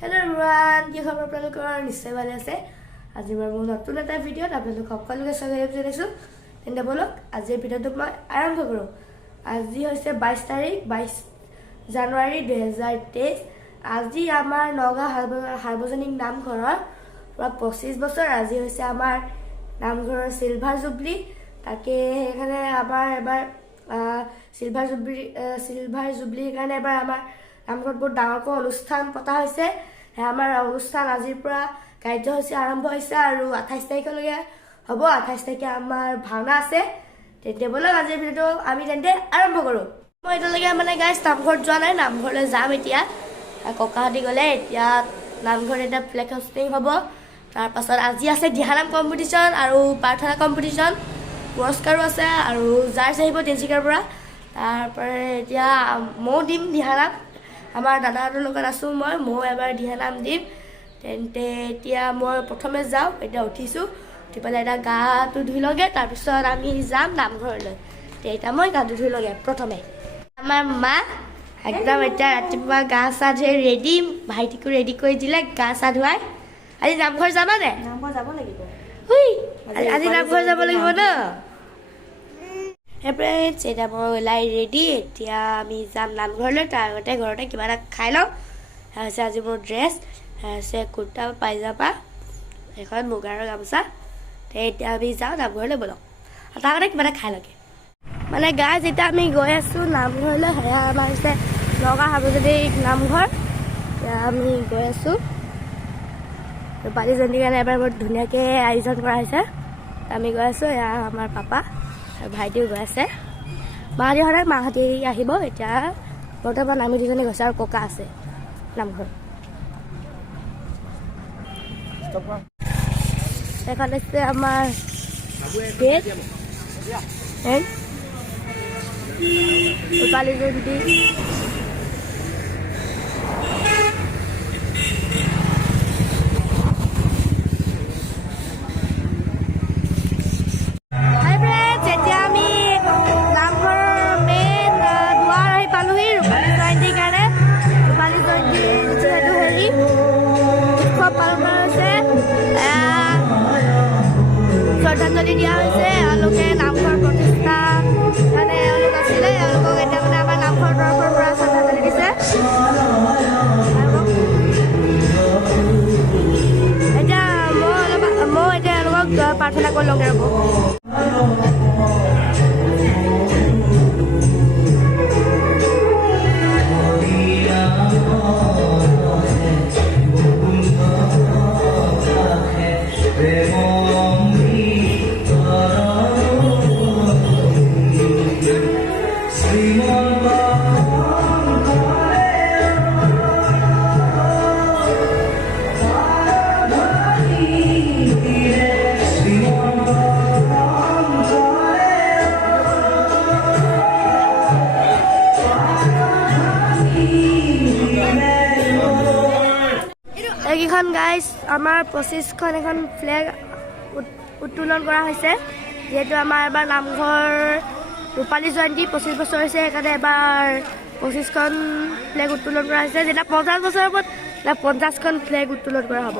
Hello everyone, কি খবৰ আপোনালোকৰ নিশ্চয় ভালে আছে। আজি মই নতুন এটা ভিডিঅ'ত আপোনালোক সকলোকে স্বাগতম জনাইছো। তেন্তে বলক আজি ভিডিঅ'টো মই আৰম্ভ কৰো। আজি হৈছে 22 তাৰিখ 22 জানুৱাৰী 2023। আজি আমাৰ নগাঁও সাৰ্বজনীন নামঘৰৰ 25 বছৰ। আজি হৈছে আমাৰ নামঘৰৰ সিলভাৰ জুবলি। তাকে এখানে আমাৰ এবাৰ সিলভাৰ জুবলিৰ কাৰণে এবাৰ আমাৰ নামঘৰত বহুত ডাঙৰকৈ অনুষ্ঠান পতা হৈছে। আমাৰ অনুষ্ঠান আজিৰ পৰা কাৰ্যসূচী আৰম্ভ হৈছে আৰু 28 তাৰিখলৈকে হ'ব। 28 তাৰিখে আমাৰ ভাওনা আছে। তেন্তে বলক আজি ভিডিঅ'টো আমি তেন্তে আৰম্ভ কৰোঁ। মই এতিয়ালৈকে মানে গাইজ নামঘৰত যোৱা নাই, নামঘৰলৈ যাম এতিয়া। ককাহঁতি গ'লে এতিয়া নামঘৰত এটা ফ্লেগ হোষ্টিং হ'ব। তাৰপাছত আজি আছে দিহানাম কম্পিটিশ্যন আৰু প্ৰাৰ্থনা কম্পিটিশ্যন, পুৰস্কাৰো আছে আৰু জাৰ্জ আহিব তিনিচুকীয়াৰ পৰা। তাৰপৰা এতিয়া ময়ো দিম দিহানাম। আমাৰ দাদাহঁতৰ লগত আছোঁ, ময়ো এবাৰ দিহানাম দিম। তেন্তে এতিয়া মই প্ৰথমে যাওঁ, এতিয়া উঠিছোঁ, উঠি পেলাই এতিয়া গাটো ধুই লওঁগৈ, তাৰপিছত আমি যাম নামঘৰলৈ। এতিয়া মই গাটো ধুই লওঁগৈ প্ৰথমে। আমাৰ মা একদম এতিয়া ৰাতিপুৱা গা চা ধুই ৰেডি, ভাইটিকো ৰেডি কৰি দিলে গা চা ধুৱাই। আজি নামঘৰ যাবানে? নামঘৰ যাব লাগিব। আজি নামঘৰ যাব লাগিব ন? ফ্ৰেণ্ডছ, এতিয়া মই ওলাই ৰেডি, এতিয়া আমি যাম নামঘৰলৈ। তাৰ আগতে ঘৰতে কিবা এটা খাই লওঁ। হৈছে আজি মোৰ ড্ৰেছ, হৈছে কুৰ্তা পাইজামা, এখন মুগাৰ গামোচা। এতিয়া আমি যাওঁ নামঘৰলৈ, বলক। তাৰ আগতে কিবা এটা খাই লওঁগে। মানে গাইজ এতিয়া আমি গৈ আছোঁ নামঘৰলৈ। সেয়া আমাৰ হৈছে নগাঁও সাৰ্বজনীন নামঘৰ। এতিয়া আমি গৈ আছোঁ। ৰূপালী জয়ন্তীৰ কাৰণে এবাৰ বৰ ধুনীয়াকৈ আয়োজন কৰা হৈছে। আমি গৈ আছোঁ, এয়া আমাৰ পাপা আৰু ভাইটিও গৈ আছে। মাহঁতি সদায় মাহঁতি আহিব। এতিয়া বৰ্তমান আমি দুজনে গৈছে আৰু ককা আছে নামঘৰত। এখন হৈছে আমাৰ গেট, ৰূপালী জয়ন্তী। শ্ৰদ্ধাঞ্জলি দিয়া হৈছে। এওঁলোকে নামঘৰ প্ৰতিষ্ঠা মানে এওঁলোক আছিলে, এওঁলোকক এতিয়া মানে আমাৰ নামঘৰৰ তৰফৰ পৰা শ্ৰদ্ধাঞ্জলি দিছে। এতিয়া মই এতিয়া এওঁলোকক প্ৰাৰ্থনা কৰি লওঁগৈ ৰ'ব। এইকেইখন গাইজ আমাৰ 25খন এখন ফ্লেগ উত্তোলন কৰা হৈছে। যিহেতু আমাৰ এবাৰ নামঘৰ ৰূপালী জয়ন্তী 25 বছৰ হৈছে, সেইকাৰণে এবাৰ 25খন ফ্লেগ উত্তোলন কৰা হৈছে। যেতিয়া 50 বছৰৰ ওপৰত 50খন ফ্লেগ উত্তোলন কৰা হ'ব।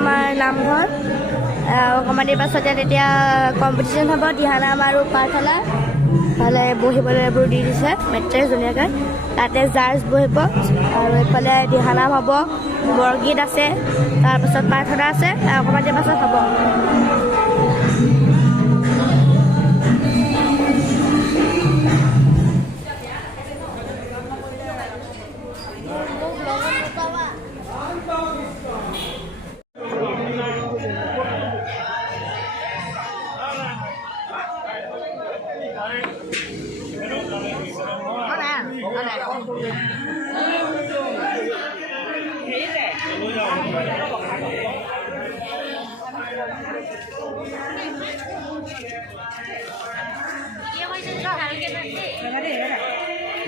আমাৰ নামঘৰ অকণমান দেৰি পাছত এতিয়া কম্পিটিশ্যন হ'ব, দিহানাম আৰু প্ৰাৰ্থনা। এইফালে বহিবলৈ এইবোৰ দি দিছে মেট্ৰেছ ধুনীয়াকৈ, তাতে জাৰ্জ বহিব আৰু এইফালে দিহানাম হ'ব, বৰগীত আছে, তাৰপাছত প্ৰাৰ্থনা আছে, অকণমান দেৰি পাছত হ'ব।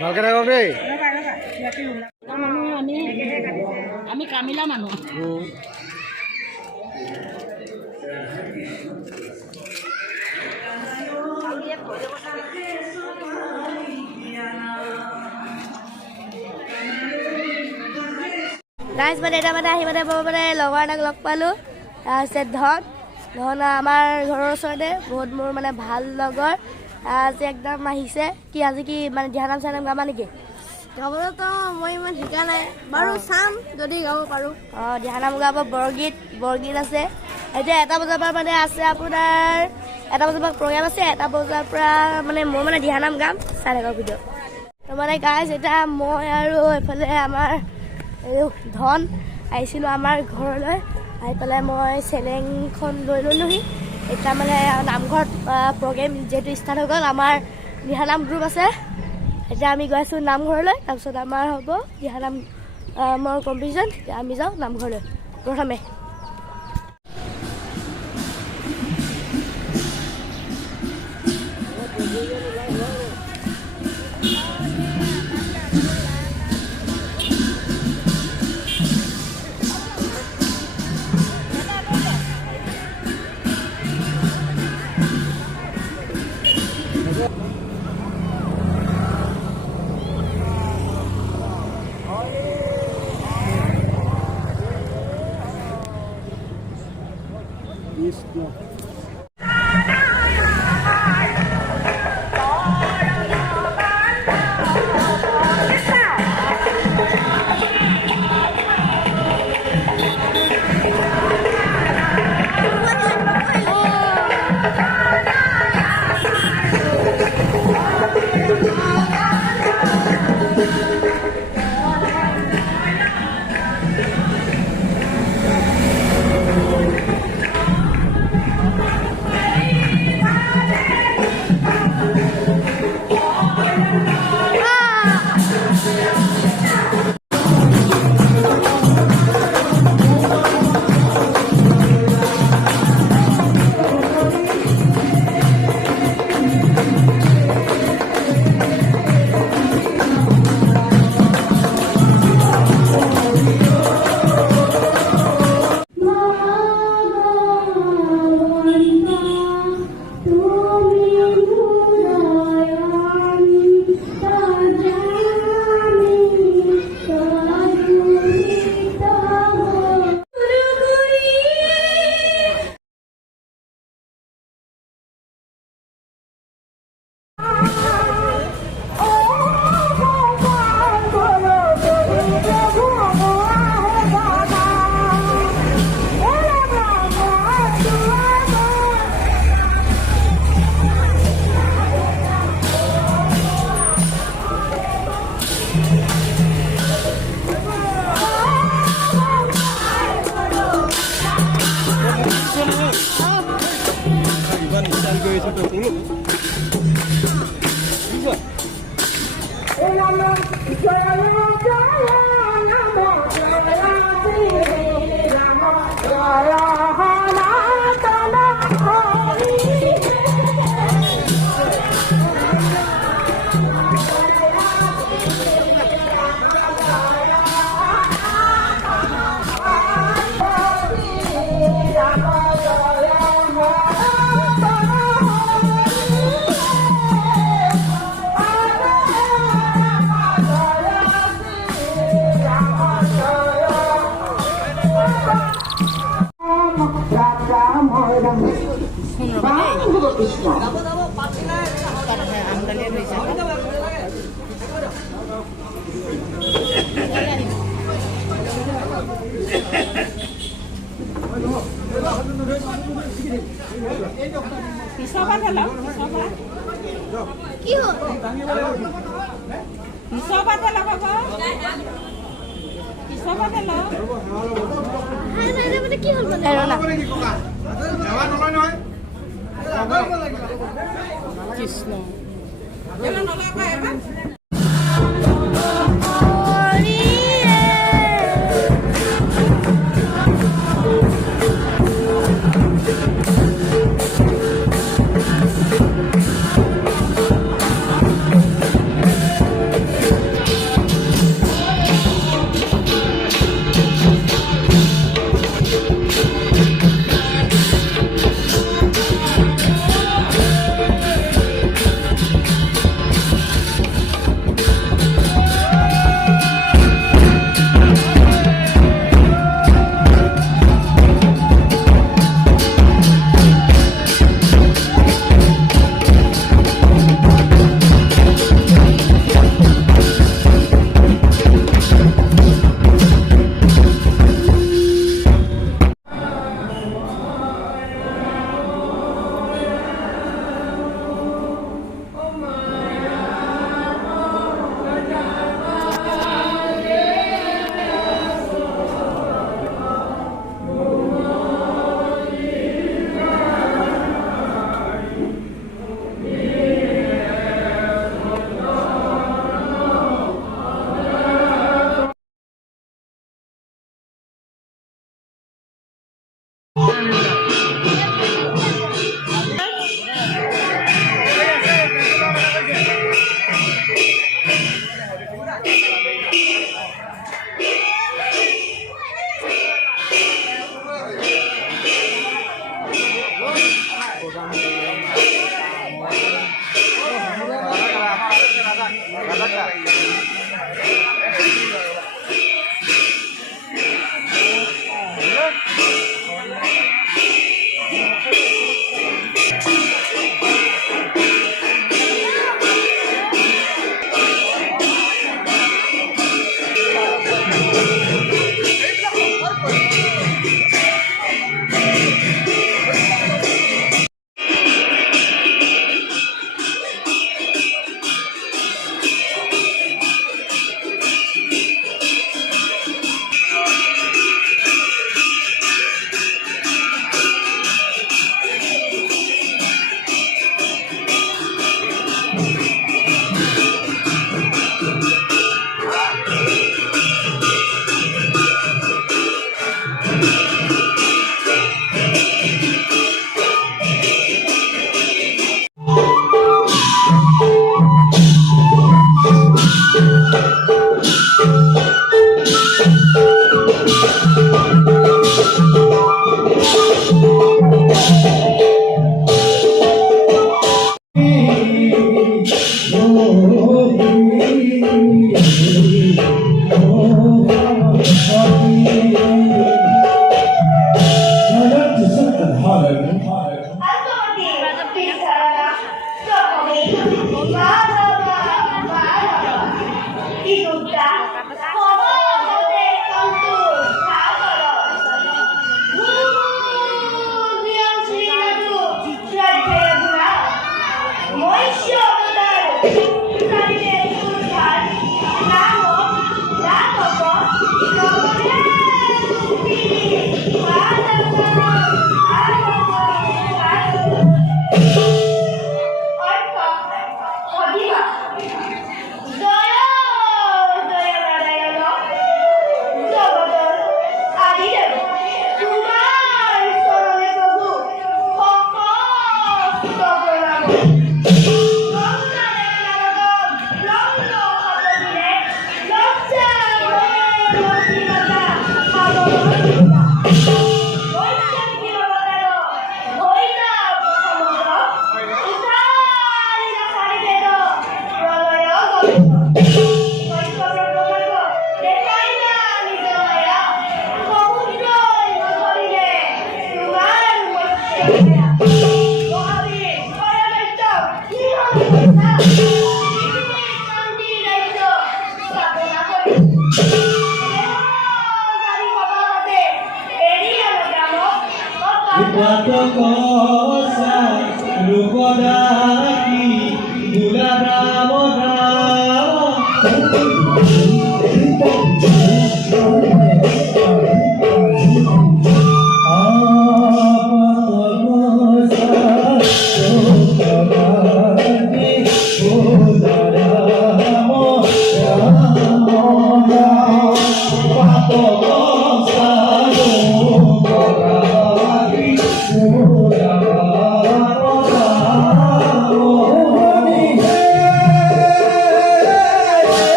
ভালকে থাকক দেই। আমি কামিলা মানুহ। গাইজ মানে এটা মানে আহি মানে মই মানে লগৰ এটাক লগ পালোঁ। তাৰপিছত ধন আমাৰ ঘৰৰ ওচৰতে বহুত মোৰ মানে ভাল লগৰ। আজি একদম আহিছে। কি আজি কি মানে দিহানাম চিহানাম গাবা নেকি? গাবলৈতো মই ইমান শিকা নাই বাৰু, চাম যদি গাব পাৰোঁ। দিহানাম গাব, বৰগীত আছে। এতিয়া 1 বজাৰ পৰা মানে আছে আপোনাৰ 1 বজাৰ পৰা প্ৰগ্ৰাম আছে। 1 বজাৰ পৰা মানে মই মানে দিহানাম গাম, চাই থাকক ভিডিঅ'। তো মানে গাইজ এতিয়া মই আৰু এইফালে আমাৰ ধন আহিছিলোঁ আমাৰ ঘৰলৈ। আহি পেলাই মই চেলেংখন লৈ ল'লোহি। এতিয়া মানে নামঘৰত প্ৰগ্ৰেম যিহেতু ষ্টাৰ্ট হৈ গ'ল, আমাৰ দিহানাম গ্ৰুপ আছে। এতিয়া আমি গৈ আছোঁ নামঘৰলৈ। তাৰপিছত আমাৰ হ'ব দিহানাম মোৰ কম্পিটিশ্যন। আমি যাওঁ নামঘৰলৈ প্ৰথমে। কৃষ্ণ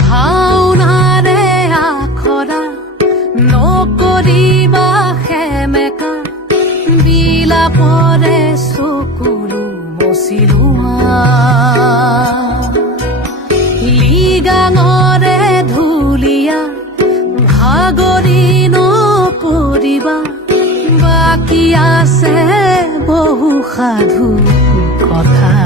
ভাওনাৰে আখৰা নকৰিবা সেমেকা বিলাপৰে চকুলো মচিলোৱা লিগাঙৰে ধুলীয়া ভাগৰি নপৰিবা বাকী আছে বহু সাধু কথা